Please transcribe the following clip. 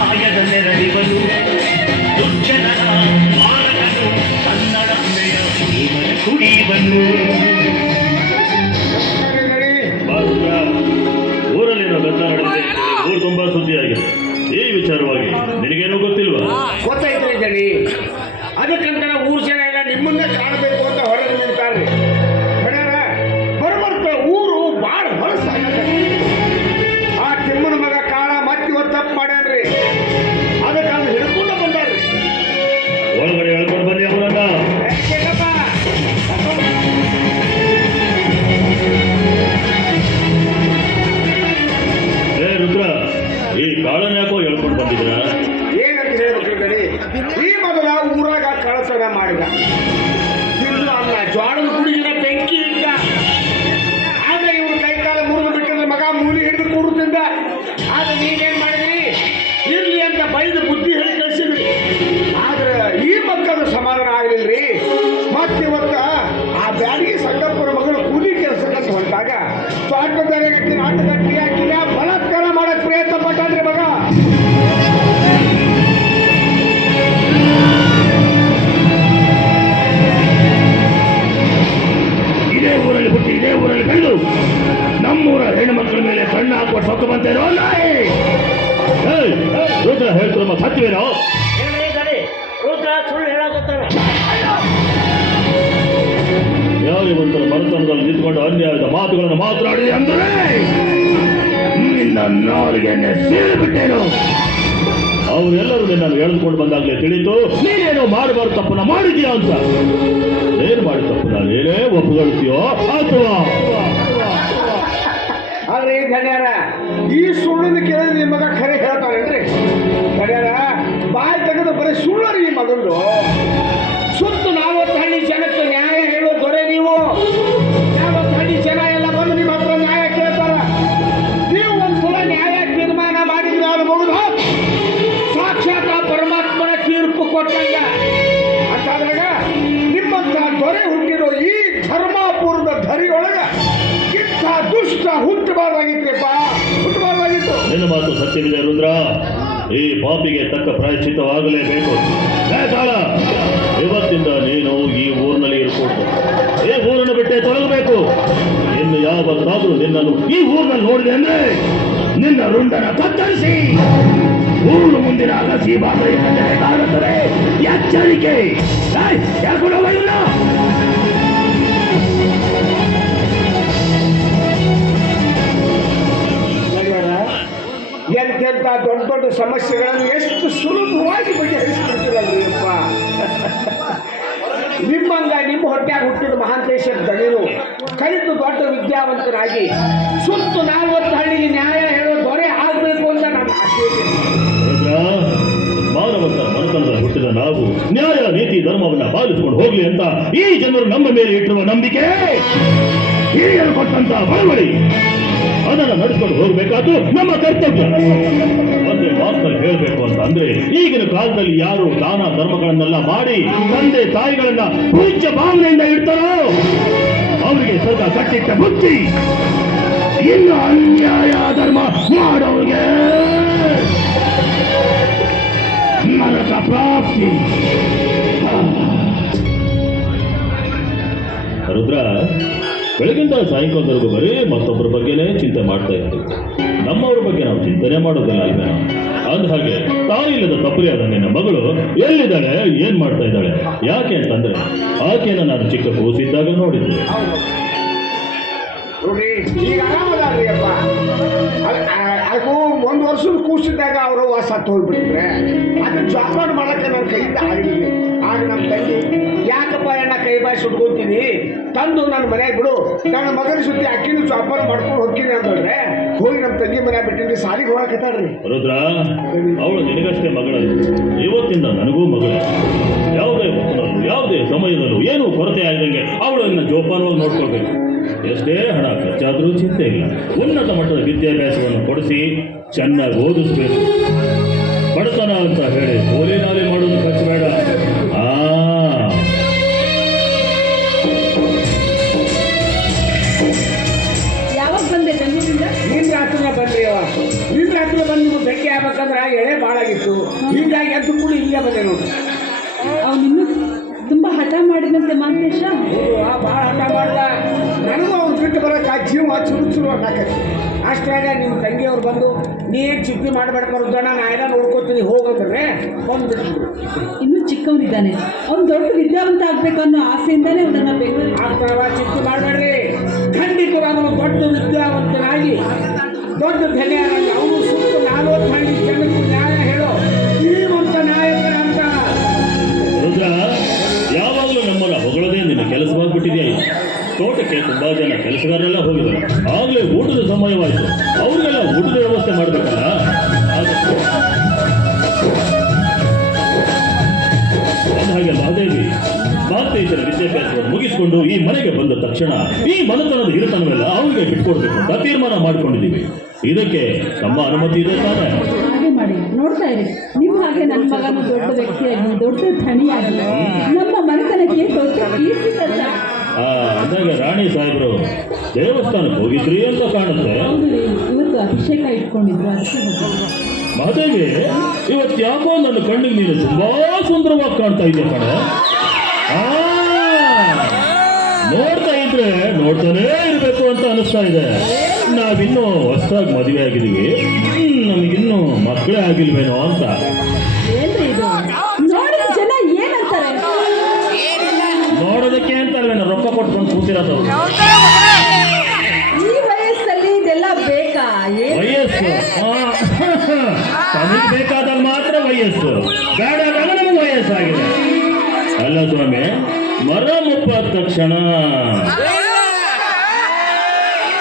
ನ್ಯಾಯದ ನೆರಳಿವನು ದುರ್ಜನನ ಮಾರಕನು ಕನ್ನಡಮೆಯ ಕುಡಿಯುವನು. ಊರಲ್ಲಿನ ಗದ್ದಲ ನಡೆದಿದೆ, ಊರು ತುಂಬಾ ಸುದ್ದಿಯಾಗಿದೆ. ಈ ವಿಚಾರವಾಗಿ ನಿನಗೇನೂ ಗೊತ್ತಿಲ್ವಾ? ಗೊತ್ತಾಯ್ತು ಗಣಿ, ಅದಕ್ಕಂತ ಊರ್ ಜನ ಎಲ್ಲ ನಿಮ್ಮನ್ನೇ ಕಾಣಬೇಕು ಅಂತ ಹೊರಗೆ ನಿಲ್ತಾರ್ರಿ. ಬರಬರ್ತ ಊರು ಬಾಳ ಹೊಲಸಾಗತ್ತೆ. ಆ ತಿಮ್ಮನ ಮಗ ಕಾಳ ಮತ್ತಿವತ್ತು ತಪ್ಪು ಮಾಡ್ಯಾನ್ರಿ, ಅದಕ್ಕೆ ಅವ್ನು ಹಿಡ್ಕೊಂಡು ಬಂದಾರ್ರಿ. ಒಳಗಡೆ ಹೇಳ್ಕೊಂಡು ಬನ್ನಿ ಅವರನ್ನ. ರುದ್ರ, ಈ ಕಾಳನ್ನ ಯಾಕೋ ಹೇಳ್ಕೊಂಡು ಬಂದಿದ್ರ? ಏನಂತ ಹೇಳ್ಬೇಕು ಗಣಿ, ಈ ಮೊದಲ ಊರಾಗ ಕಳಸನ ಮಾಡಿದ, ತಿಂದು ಅನ್ನ ಜ್ವಾಳದ ಕುಡಿಗಿನ ಬೆಂಕಿ ಇದ್ದ. ಆಗ ಇವ್ರು ಕೈಕಾಲ ಮುರಿದು ಬಿಟ್ಟಿದ್ರೆ ಮಗ ಮೂಲಿ ಹಿಡಿದು ಕೂಡುತ್ತಿದ್ದ. ಆಗ ನೀವೇನ್ ಮಾಡಿದ್ರಿ, ಇರ್ಲಿ ಅಂತ ಬೈದು ಬುದ್ಧಿ ಹೇಳಿ ಕಳಿಸಿದ್ರಿ. ಆದ್ರೆ ಈ ಮಕ್ಕಳ ಸಮಾಧಾನ ಆಗ್ಲಿಲ್ರಿ. ಮತ್ತಿವತ್ತ ಆ ಬ್ಯಾಡಿಗೆ ಸಂಗಪ್ಪರ ಮಗಳು ಕೂಲಿ ಕೆಲಸಕ್ಕಂತ ಹೊಂಟಾಗ ತೋಟದಾರಿ ನಾಟಕಕ್ಕೆ ಹಾಕಿಲ್ಲ, ಬಲಾತ್ಕಾರ ಮಾಡಕ್ ಪ್ರಯತ್ನ ಪಟ್ಟಾನ್ರಿ ಮಗ. ಇದೇ ಊರಲ್ಲಿ ಹುಟ್ಟಿ ಇದೇ ಊರಲ್ಲಿ ಬೆಳೆದು ನಮ್ಮೂರ ಹೆಣ್ಣು ಮಕ್ಕಳ ಮೇಲೆ ಕಣ್ಣು ಹಾಕುವ ಸೊಕ್ಕ ಬಂತೇನೋ ನಾಯಿ. ರುದ್ರ ಹೇಳ್ತಿರೋ ಸತ್ಯವೇನೋ? ಸುಳ್ಳು ಹೇಳಾಕತ್ತಾರ. ಯಾರಿಗೊಂತರ ಮನತನದಲ್ಲಿ ನಿಂತ್ಕೊಂಡು ಅನ್ಯಾಯದ ಮಾತುಗಳನ್ನು ಮಾತನಾಡಿದೆ ಅಂದರೆ ನಿನ್ನ ನಾಲಿಗೆಯನ್ನೇ ಸೀಳಿಬಿಟ್ಟೇನು. ಅವರೆಲ್ಲರೂ ನಿನ್ನನ್ನು ಎಳೆದುಕೊಂಡು ಬಂದಾಗಲೇ ತಿಳಿತು ನೀನೇನೋ ಮಾಡಬಾರ್ದು ತಪ್ಪನ್ನ ಮಾಡಿದ್ಯಾ ಅಂತ. ಏನು ಮಾಡಿ ತಪ್ಪು ನಾನು ಏನೇ ಒಪ್ಪುಗೊಳ್ತೀಯೋ ಅಥವಾ ಅಲ್ರಿ ಗಣ್ಯಾರ, ಈ ಸುಳ್ಳನ ಕೇಳಿ ನಿಮ್ಮ ಮಗ ಖರೆ ಹೇಳ್ತಾರೇನ್ರಿ? ಗಣ್ಯಾರ ಬಾಯಿ ತೆಗೆದು ಬರೀ ಸುಳ್ಳರಿ ಈ ಮಗಂದು. ಸುತ್ತು 40 ಹಳ್ಳಿ ಜನಕ್ಕೆ ನ್ಯಾಯ ಹೇಳೋ ದೊರೆ ನೀವು. 40 ಹಳ್ಳಿ ಜನ ಎಲ್ಲ ಬಂದು ನಿಮ್ಮ ಹತ್ರ ನ್ಯಾಯ ಕೇಳ್ತಾರ. ನೀವು ಒಂದ್ಸಲ ನ್ಯಾಯ ತೀರ್ಮಾನ ಮಾಡಿದ್ರೆ ಅವ್ರು ಮಗುದು ಸಾಕ್ಷಾತ್ ಪರಮಾತ್ಮನ ತೀರ್ಪು ಕೊಟ್ಟಂಗ. ಅಂತಾದ್ರಾಗ ನಿಮ್ಮಂತ ದೊರೆ ಹುಟ್ಟಿರೋ ಈ ಧರ್ಮಾಪುರದ ಧರಿಯೊಳಗ ಇಂಥ ದುಷ್ಟ ಹುಟ್ಟಬಾರ್ದಾಗಿತ್ತಪ್ಪ, ಹುಟ್ಟಬಾರ್ದಾಗಿತ್ತು. ನಿನ್ನ ಮಾತು ಸತ್ಯವಿದೆ ರುದ್ರ. ಈ ಪಾಪಿಗೆ ತಕ್ಕ ಪ್ರಾಯಶ್ಚಿತ್ತವಾಗಲೇಬೇಕು. ಇವತ್ತಿಂದ ನೀನು ಈ ಊರಿನಲ್ಲಿ ಇರಕೂಡದು, ಈ ಊರನ್ನು ಬಿಟ್ಟೆ ತೊಲಗಬೇಕು. ಇನ್ನು ಯಾವತ್ತಾದ್ರೂ ನಿನ್ನನ್ನು ಈ ಊರಿನಲ್ಲಿ ನೋಡಿದೆ ಅಂದ್ರೆ ನಿನ್ನ ರುಂಡನ ಕತ್ತರಿಸಿ ಊರು ಮುಂದಿನ ಹಸಿ ಬಾಗಿಲಾಗುತ್ತದೆ. ಎಚ್ಚರಿಕೆ. ಎಂತೆಂಥ ದೊಡ್ಡ ದೊಡ್ಡ ಸಮಸ್ಯೆಗಳನ್ನು ಎಷ್ಟು ಸುಲಭವಾಗಿ ಬಗೆಹರಿಸ್ಬಿಡ್ತೀರಲ್ರಿಯಪ್ಪ. ನಿಮ್ಮಂಗ ನಿಮ್ಮ ಹೊಟ್ಟೆಯಾಗ ಹುಟ್ಟಿದ ಮಹಾಂತೇಶ್ವರ ದಣಿರು ಕಲಿತು ದೊಡ್ಡ ವಿದ್ಯಾವಂತರಾಗಿ ಸುತ್ತು 40 ಹಳ್ಳಿಗೆ ನ್ಯಾಯ ಹೇಳೋ ದೊರೆ ಆಗಬೇಕು ಅಂತ ನನ್ನ ಆಸೆ ಇದೆ. ಮಾನವಂತ ಮನತನದಲ್ಲಿ ಹುಟ್ಟಿದ ನಾವು ನ್ಯಾಯ ನೀತಿ ಧರ್ಮವನ್ನ ಪಾಲಿಸಿಕೊಂಡು ಹೋಗ್ಲಿ ಅಂತ ಈ ಜನರು ನಮ್ಮ ಮೇಲೆ ಇಟ್ಟಿರುವ ನಂಬಿಕೆ, ಹಿರಿಯರು ಕೊಟ್ಟಂತ ಬಳವಳಿ, ಅದನ್ನು ನಡೆಸ್ಕೊಂಡು ಹೋಗ್ಬೇಕಾದ್ದು ನಮ್ಮ ಕರ್ತವ್ಯ. ಒಂದೇ ಮಾತಲ್ಲಿ ಹೇಳಬೇಕು ಅಂತ ಅಂದ್ರೆ ಈಗಿನ ಕಾಲದಲ್ಲಿ ಯಾರು ದಾನ ಧರ್ಮಗಳನ್ನೆಲ್ಲ ಮಾಡಿ ತಂದೆ ತಾಯಿಗಳನ್ನ ಪೂಜ್ಯ ಭಾವನೆಯಿಂದ ಇಡ್ತಾರೋ ಅವರಿಗೆ ಸ್ವಲ್ಪ ಕಟ್ಟಿಟ್ಟ ಬುದ್ಧಿ. ಇನ್ನು ಅನ್ಯಾಯ ಧರ್ಮ ಮಾಡೋರಿಗೆ ನರಕ ಪ್ರಾಪ್ತಿ. ರುದ್ರ, ಬೆಳಗಿಂದ ಸಾಯಂಕಾಲದವರೆಗೂ ಬರೀ ಮತ್ತೊಬ್ಬರ ಬಗ್ಗೆನೇ ಚಿಂತೆ ಮಾಡ್ತಾ ಇರ್ತೀವಿ. ನಮ್ಮವ್ರ ಬಗ್ಗೆ ನಾವು ಚಿಂತನೆ ಮಾಡೋದಿಲ್ಲ ಅಲ್ವೇ? ಅಂದ ಹಾಗೆ ತಾಯಿಲ್ಲದ ತಪ್ಪಲಿಯಾದ ನಿನ್ನ ಮಗಳು ಎಲ್ಲಿದ್ದಾಳೆ, ಏನ್ ಮಾಡ್ತಾ ಇದ್ದಾಳೆ? ಯಾಕೆ ಅಂತಂದ್ರೆ ಆಕೆನ ನಾನು ಚಿಕ್ಕ ಕೂಸಿದ್ದಾಗ ನೋಡಿದ್ದೆ. ನೋಡಿ ಈಗ ಆರಾಮದಾರ್ರಿ ಅಪ್ಪ. ಅದಕ್ಕೂ 1 ವರ್ಷದ ಕೂಸಿದ್ದಾಗ ಅವರು ಸತ್ತು ಹೋಗ್ಬಿಟ್ಟಿದ್ರೆ ಅದನ್ನ ಜಾಪಾನ್ ಮಾಡಕ್ಕೆ ನನ್ನ ಕೈಯಿಂದ ಆಗಿದ್ವಿ. ಆಗ ನಮ್ಮ ತಂಗಿ ಯಾಕಪ್ಪ ಎಣ್ಣ ಕೈ ಬಾಯಿ ಸುಟ್ಕೊತೀನಿ ತಂದು ನನ್ನ ಮನೆಯಾಗ ಬಿಡು, ನನ್ನ ಮಗನ ಸುದ್ದಿ ಅಕ್ಕಿನ ಜಾಪಾನ್ ಮಾಡ್ಕೊಂಡು ಹೋಗ್ತೀನಿ ಅಂತಂದ್ರೆ ಹೋಗಿ ನಮ್ಮ ತಂಗಿ ಮನೆ ಬಿಟ್ಟಿದ್ರಿ ಸಾಲಿಗೆ ಹೋಗಕತ್ತಾರ್ರಿ. ರುದ್ರ, ಅವಳು ನಿನಗಷ್ಟೇ ಮಗಳಲ್ಲ, ಇವತ್ತಿಂದ ನನಗೂ ಮಗಳು. ಯಾವುದೇ ಹೊತ್ತಿನಲ್ಲೂ ಯಾವುದೇ ಸಮಯದಲ್ಲೂ ಏನೂ ಕೊರತೆ ಆಗದಂಗೆ ಅವಳನ್ನ ಜೋಪಾನವಾಗಿ ನೋಡ್ಕೊಳ್ಬೇಕು. ಎಷ್ಟೇ ಹಣ ಖರ್ಚಾದರೂ ಚಿಂತೆ ಇಲ್ಲ. ಉನ್ನತ ಮಟ್ಟದ ವಿದ್ಯಾಭ್ಯಾಸವನ್ನು ಕೊಡಿಸಿ ಚೆನ್ನಾಗಿ ಓದಿಸ್ಬೇಕು. ಬಡತನ ಅಂತ ಹೇಳಿ ಕೋಲಿ ನಾಲಿ ಮಾಡೋದು ಖರ್ಚು ಬೇಡ. ಯಾವಾಗ ಬಂದೆ ಬೆಂಗಳೂರಿಂದ? ನಿನ್ನ ರಾತ್ರಿ ಬಂದ್ರಿ. ನಿನ್ನ ರಾತ್ರಿ ಬಂದು ನಿಮ್ಗೆ ಭೇಟಿ ಆಗ್ಬೇಕಂದ್ರೆ ಎಳೆ ಭಾಳ ಆಗಿತ್ತು. ಹೀಗಾಗಿ ಅದು ಕೂಡ ಇಲ್ಲೇ ಬಂದೆ ನೋಡಿ. ಅವನಿನ್ನು ತುಂಬಾ ಹಠ ಮಾಡಿದಂತೆ ಮಾಂತೇಶ. ಭಾಳ ಹಠ ಮಾಡ್ದ. ನನಗೂ ಅವ್ನು ಬಿಟ್ಟು ಬರೋಕೆ ಆ ಜೀವ ಚುರು ಹಾಕತ್ತೆ. ಅಷ್ಟ್ರಾಗ ನಿಮ್ಮ ತಂಗಿಯವ್ರು ಬಂದು ನೀನು ಚಿಂತೆ ಮಾಡಬೇಡ ಬರೋದಣ್ಣ, ನಾ ಎಲ್ಲ ನೋಡ್ಕೊತೀನಿ ಹೋಗಂದ್ರೆ ಬಂದುಬಿಟ್ಟು. ಇನ್ನೂ ಚಿಕ್ಕವನಿದ್ದಾನೆ, ಅವ್ನು ದೊಡ್ಡ ವಿದ್ಯಾವಂತ ಆಗ್ಬೇಕು ಅನ್ನೋ ಆಸೆಯಿಂದಾನೇ ಅವನನ್ನ ಬೆಂಗಳೂರಿಗೆ. ಆಗ್ತಾವ, ಚಿಂತೆ ಮಾಡಬೇಡ್ರಿ. ಖಂಡಿತವಾಗಲು ದೊಡ್ಡ ವಿದ್ಯಾವಂತನಾಗಿ ದೊಡ್ಡ ಧನ್ಯರಾಗಿ ಅವನು ಸುತ್ತ 40 ಹಳ್ಳಿ ಜನಕ್ಕೂ ನ್ಯಾಯ ಹೇಳೋ ಶ್ರೀಮಂತ ನಾಯಕನ ಅಂತ. ರುದ್ರ, ಯಾವಾಗಲೂ ನಮ್ಮನ್ನ ಹೊಗಳದೇ ನಿನ್ನ ಕೆಲಸವಾಗ್ಬಿಟ್ಟಿದೆಯಾ? ತೋಟಕ್ಕೆ ತುಂಬಾ ಜನ ಕೆಲಸಗಾರರೆಲ್ಲ ಹೋಗಿದ್ದಾರೆ. ಆಗ್ಲೇ ಊಟದ ಸಮಯವಾಯಿತು. ಅವ್ರಿಗೆಲ್ಲ ಊಟದ ವ್ಯವಸ್ಥೆ ಮಾಡ್ಬೇಕಲ್ಲ. ಹಾಗೆ ಮಹಾದೇವಿ ಮಾತೇಶನ ವಿದ್ಯಾಭ್ಯಾಸವನ್ನು ಮುಗಿಸಿಕೊಂಡು ಈ ಮನೆಗೆ ಬಂದ ತಕ್ಷಣ ಈ ಮನೆತನದ ಹಿರಿತನವೆಲ್ಲ ಅವರಿಗೆ ಬಿಟ್ಕೊಡ್ಬೇಕು ಅಂತ ತೀರ್ಮಾನ ಮಾಡ್ಕೊಂಡಿದ್ದೀವಿ. ಇದಕ್ಕೆ ನಮ್ಮ ಅನುಮತಿ ಇದೆ ತಾನೆ? ಹಾಗೆ ಮಾಡಿ, ನೋಡ್ತಾ ಇರಿ. ನಿಮ್ಮ ಹಾಗೆ ನನ್ನ ಮಗನು ದೊಡ್ಡ ವ್ಯಕ್ತಿಯಾಗಿ ದೊಡ್ಡ ಧಣಿಯಾಗಿ ನಮ್ಮ ಮನೆತನಕ್ಕೆ ದೊಡ್ಡ ಕೀರ್ತಿ ತಂದ. ಅಂದಾಗ ರಾಣಿ ಸಾಹೇಬರು ದೇವಸ್ಥಾನಕ್ಕೆ ಹೋಗಿದ್ರಿ ಅಂತ ಕಾಣುತ್ತೆ. ಹೌದು ರೀ, ಇವತ್ತು ಅಭಿಷೇಕ ಇಟ್ಕೊಂಡಿದ್ರು, ಅದಕ್ಕೆ ಹೋಗಿದ್ರು. ಮಹಾದೇವಿ, ಇವತ್ತು ಯಾಕೋ ನನ್ನ ಕಣ್ಣಿಗೆ ನೀನು ತುಂಬಾ ಸುಂದರವಾಗಿ ಕಾಣ್ತಾ ಇದೆಯಾ ಕಣ. ನೋಡ್ತಾ ಇದ್ರೆ ನೋಡ್ತಾನೇ ಇರಬೇಕು ಅಂತ ಅನಿಸ್ತಾ ಇದೆ. ನಾವಿನ್ನೂ ಹೊಸದಾಗಿ ಮದುವೆ ಆಗಿದ್ದೀವಿ, ನಮಗಿನ್ನೂ ಮಕ್ಕಳೇ ಆಗಿಲ್ವೇನೋ ಅಂತ. ಏನ್ರಿ ಇದು? ನೋಡಿದ ಜನ ಏನಂತಾರೆ? ನೋಡೋದಕ್ಕೆ ಅಂತಾರವೇನೋ ರೊಕ್ಕ ಕೊಟ್ಕೊಂಡು ಕೂತಿರೋದು. ಈ ವಯಸ್ಸಲ್ಲಿ ಇದೆಲ್ಲ ಬೇಕಾ? ವಯಸ್ಸು ತಮಗೆ ಬೇಕಾದಾಗ ಮಾತ್ರ ವಯಸ್ಸು, ಬೇಡಾದಾಗ ನಮಗೆ ವಯಸ್ಸಾಗಿದೆ. ಅಲ್ಲ ಸ್ವಾಮಿ, ಮರ ಮುಪ್ಪಾದ ತಕ್ಷಣ